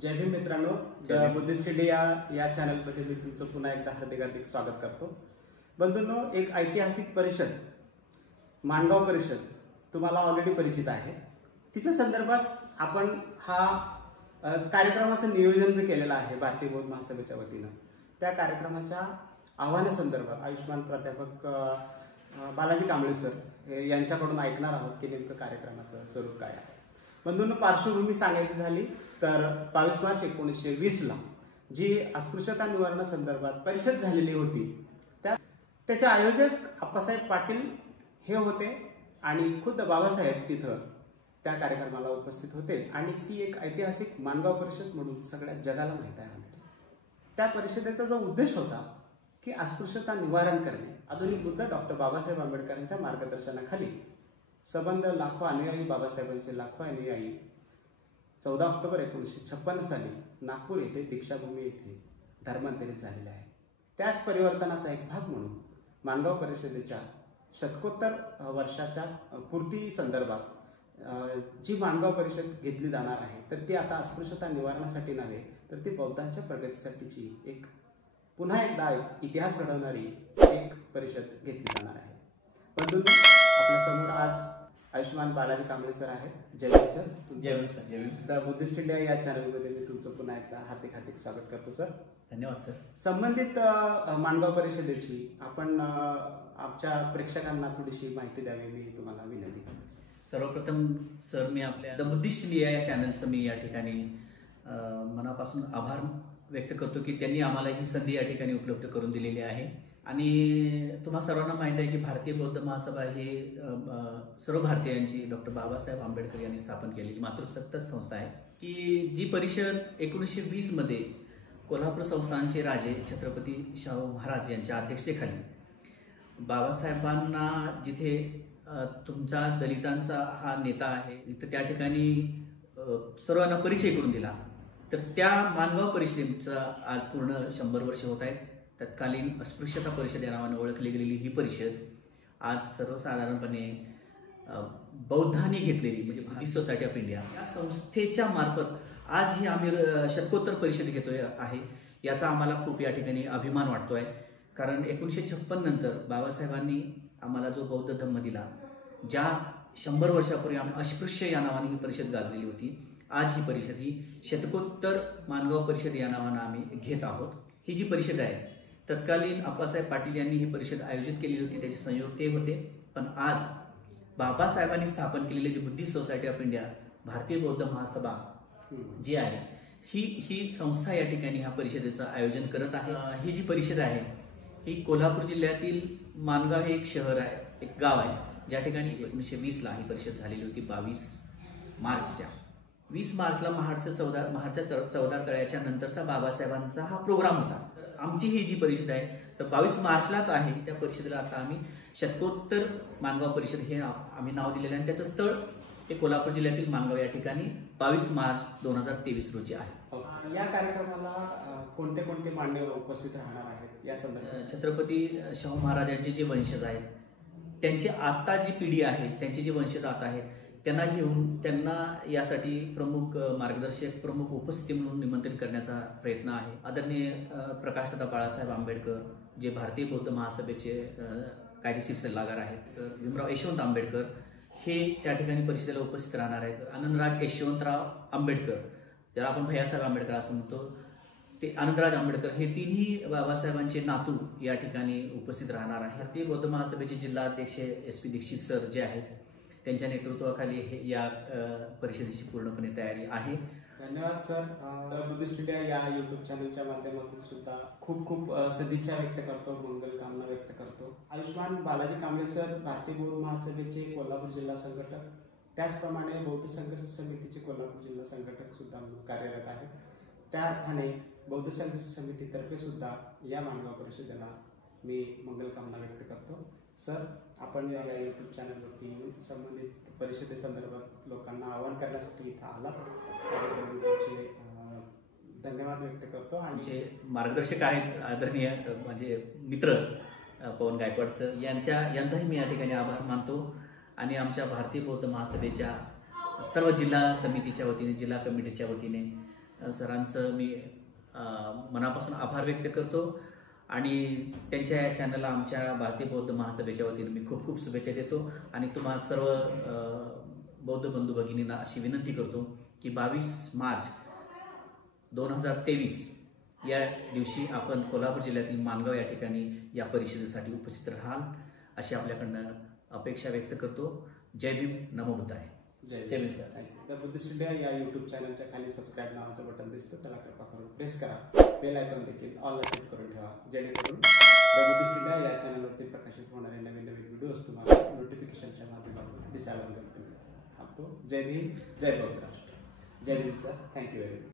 जय भीम मित्रांनो, the Buddhist India या चॅनलमध्ये मी तुमचं पुन्हा एकदा हार्दिक स्वागत करतो. बंधूंनो, एक ऐतिहासिक परिषद माणगाव परिषद तुम्हाला ऑलरेडी परिचित आहे. तिच्या संदर्भात आपण हा कार्यक्रमाचं नियोजन जे केलेलं आहे भारतीय बौद्ध महासभेच्या वतीनं, त्या कार्यक्रमाच्या आव्हानासंदर्भात आयुष्मान प्राध्यापक बालाजी कांबळे सर यांच्याकडून ऐकणार आहोत की नेमकं कार्यक्रमाचं स्वरूप काय आहे. बंधूंनो, पार्श्वभूमी सांगायची झाली तर 22 मार्च 1920 जी अस्पृश्यता निवारणासंदर्भात परिषद झालेली होती, त्याचे आयोजक आप्पासाहेब पाटील हे होते आणि खुद्द बाबासाहेब तिथं त्या कार्यक्रमाला उपस्थित होते. आणि ती एक ऐतिहासिक माणगाव परिषद म्हणून सगळ्या जगाला माहीत आहे. त्या परिषदेचा जो उद्देश होता की अस्पृश्यता निवारण करणे, आधुनिक बुद्ध डॉक्टर बाबासाहेब आंबेडकरांच्या मार्गदर्शनाखाली संबंध लाखो अनुयायी, बाबासाहेबांचे लाखो अनुयायी 14 ऑक्टोबर 1956 साली नागपूर येथे दीक्षाभूमी येथे धर्मांतरित झालेले आहे. त्याच परिवर्तनाचा एक भाग म्हणून माणगाव परिषदेच्या शतकोत्तर वर्षाच्या पूर्ती संदर्भात जी माणगाव परिषद घेतली जाणार आहे, तर ती आता अस्पृश्यता निवारणासाठी नव्हे, तर ती बौद्धांच्या प्रगतीसाठीची एक पुन्हा एकदा इतिहास घडवणारी एक परिषद घेतली जाणार आहे. बंधूंनो, आपल्या समोर आज आयुष्मान बालाजी कांबळे सर आहेत. Jai Bhim sir. Jai Bhim sir. Jai Bhim. The Buddhist India या चॅनलमध्ये मी तुमचं पुन्हा एकदा हार्दिक स्वागत करतो सर. धन्यवाद सर. संबंधित माणगाव परिषदेची आपण आमच्या प्रेक्षकांना थोडीशी माहिती द्यावी, मी तुम्हाला विनंती करतो. सर्वप्रथम सर, मी आपल्या द बुद्धिस्ट इंडिया या चॅनलचं मी या ठिकाणी मनापासून आभार व्यक्त करतो की त्यांनी आम्हाला ही संधी या ठिकाणी उपलब्ध करून दिलेली आहे. आणि तुम्हाला सर्वांना माहिती आहे की भारतीय बौद्ध महासभा ही सर्व भारतीयांची डॉक्टर बाबासाहेब आंबेडकर यांनी स्थापन केलेली मातृसत्ता संस्था आहे की जी परिषद 1920 मध्ये कोल्हापूर संस्थानचे राजे छत्रपती शाहू महाराज यांच्या अध्यक्षतेखाली बाबासाहेबांना, जिथे तुमचा दलितांचा हा नेता आहे, तिथे त्या ठिकाणी सर्वांना परिचय करून दिला. तर त्या माणगाव परिषदेचा आज पूर्ण 100 वर्ष होत आहेत. तत्कालीन अस्पृश्यता परिषद या नावाने ओळखली गेलेली ही परिषद आज सर्वसाधारणपणे बौद्धांनी घेतलेली म्हणजे बुद्धिस्ट सोसायटी ऑफ इंडिया या संस्थेच्या मार्फत आज ही आम्ही शतकोत्तर परिषद घेतोय आहे. याचा आम्हाला खूप या ठिकाणी अभिमान वाटतोय. कारण 1956 नंतर बाबासाहेबांनी आम्हाला जो बौद्ध धम्म दिला, ज्या 100 वर्षापूर्वी आम्ही अस्पृश्य या नावाने ही परिषद गाजलेली होती, आज ही परिषद ही शतकोत्तर माणगाव परिषद या नावानं आम्ही घेत आहोत. ही जी परिषद आहे, तत्कालीन आप्पासाहेब पाटील यांनी ही परिषद आयोजित केलेली होती, त्याचे संयोग ते होते. पण आज बाबासाहेबांनी स्थापन केलेली जी बुद्धिस्ट सोसायटी ऑफ इंडिया, भारतीय बौद्ध महासभा जी आहे, ही संस्था या ठिकाणी ह्या परिषदेचं आयोजन करत आहे. ही जी परिषद आहे ही कोल्हापूर जिल्ह्यातील माणगाव हे एक शहर आहे, एक गाव आहे, ज्या ठिकाणी 1920 ही परिषद झालेली होती. 20 मार्चला महाडच्या 14 तळ्याच्या नंतरचा बाबासाहेबांचा हा प्रोग्राम होता. आमची ही जी परिषद आहे तर 22 मार्चलाच आहे. त्या परिषदेला आता आम्ही शतकोत्तर माणगाव परिषद हे आम्ही नाव दिलेलं आहे. त्याचं स्थळ हे कोल्हापूर जिल्ह्यातील माणगाव या ठिकाणी 22 मार्च 2023 रोजी आहे. या कार्यक्रमाला कोणते कोणते मान्यवर उपस्थित राहणार आहेत या संदर्भात? छत्रपती शाहू महाराजांचे जे वंशज आहेत, त्यांची आता जी पिढी आहे, त्यांचे जे वंशज आता आहेत, त्यांना घेऊन त्यांना यासाठी प्रमुख मार्गदर्शक, प्रमुख उपस्थिती म्हणून निमंत्रित करण्याचा प्रयत्न आहे. आदरणीय प्रकाशदादा बाळासाहेब आंबेडकर, जे भारतीय बौद्ध महासभेचे कायदेशीर सल्लागार आहेत, भीमराव यशवंत आंबेडकर हे त्या ठिकाणी परिषदेला उपस्थित राहणार आहेत. आनंदराज यशवंतराव आंबेडकर, ज्याला आपण भैयासाहेब आंबेडकर असं म्हणतो, ते आनंदराज आंबेडकर हे तिन्ही बाबासाहेबांचे नातू या ठिकाणी उपस्थित राहणार आहे. भारतीय बौद्ध महासभेचे जिल्हाध्यक्ष SP दीक्षित सर जे आहेत, त्यांच्या नेतृत्वाखाली या परिषदेची पूर्णपणे तयारी आहे. धन्यवाद सर. द बुद्धिस्ट इंडिया या YouTube चॅनलच्या माध्यमातून सुद्धा खूप खूप सदिच्छा व्यक्त करतो, मंगल कामना व्यक्त करतो. आयुष्मान बालाजी कांबळे सर भारतीय बौद्ध महासभेचे कोल्हापूर जिल्हा संघटक, त्याचप्रमाणे बौद्ध संघर्ष समितीचे कोल्हापूर जिल्हा संघटक सुद्धा कार्यरत आहेत. त्या अर्थाने बौद्ध संघर्ष समितीतर्फे सुद्धा या माणगाव परिषदेला मी मंगल कामना व्यक्त करतो. सर, आपण या YouTube चॅनलवरती संबंधित परिषदेसंदर्भात लोकांना आवाहन करण्यासाठी इथं आला, त्याबद्दल मी तुमचे धन्यवाद व्यक्त करतो. आणि जे मार्गदर्शक आहेत आदरणीय म्हणजे मित्र पवन गायकवाड सर, यांचाही मी या ठिकाणी आभार मानतो. आणि आमच्या भारतीय बौद्ध महासभेच्या सर्व जिल्हा समितीच्या वतीने, जिल्हा कमिटीच्या वतीने सरांचं मी मनापासून आभार व्यक्त करतो आणि त्यांच्या या चॅनलला आमच्या भारतीय बौद्ध महासभेच्या वतीने मी खूप खूप शुभेच्छा देतो आणि तुम्हा सर्व बौद्ध बंधू भगिनींना अशी विनंती करतो की 22 मार्च 2023 या दिवशी आपण कोल्हापूर जिल्ह्यातील माणगाव या ठिकाणी या परिषदेसाठी उपस्थित राहाल अशी आपल्याकडनं अपेक्षा व्यक्त करतो. जय भीम, नमो बुद्धाय. Jai Bhim sir. Thank you. The Buddhist India या यूट्यूब चॅनलच्या खाली सबस्क्राईब नावाचं बटन दिसतं, त्याला कृपा करून प्रेस करा. बेल आयकॉन देखील ऑलला क्लिक करून ठेवा, जेणेकरून द बुद्धिस्ट इंडिया या चॅनलवरती प्रकाशित होणारे नवीन नवीन व्हिडिओज तुम्हाला नोटिफिकेशनच्या माध्यमातून दिसायला मिळतील. थांबतो. जय भीम, जय बौद्ध राष्ट्र. Jai Bhim sir. Thank you very much.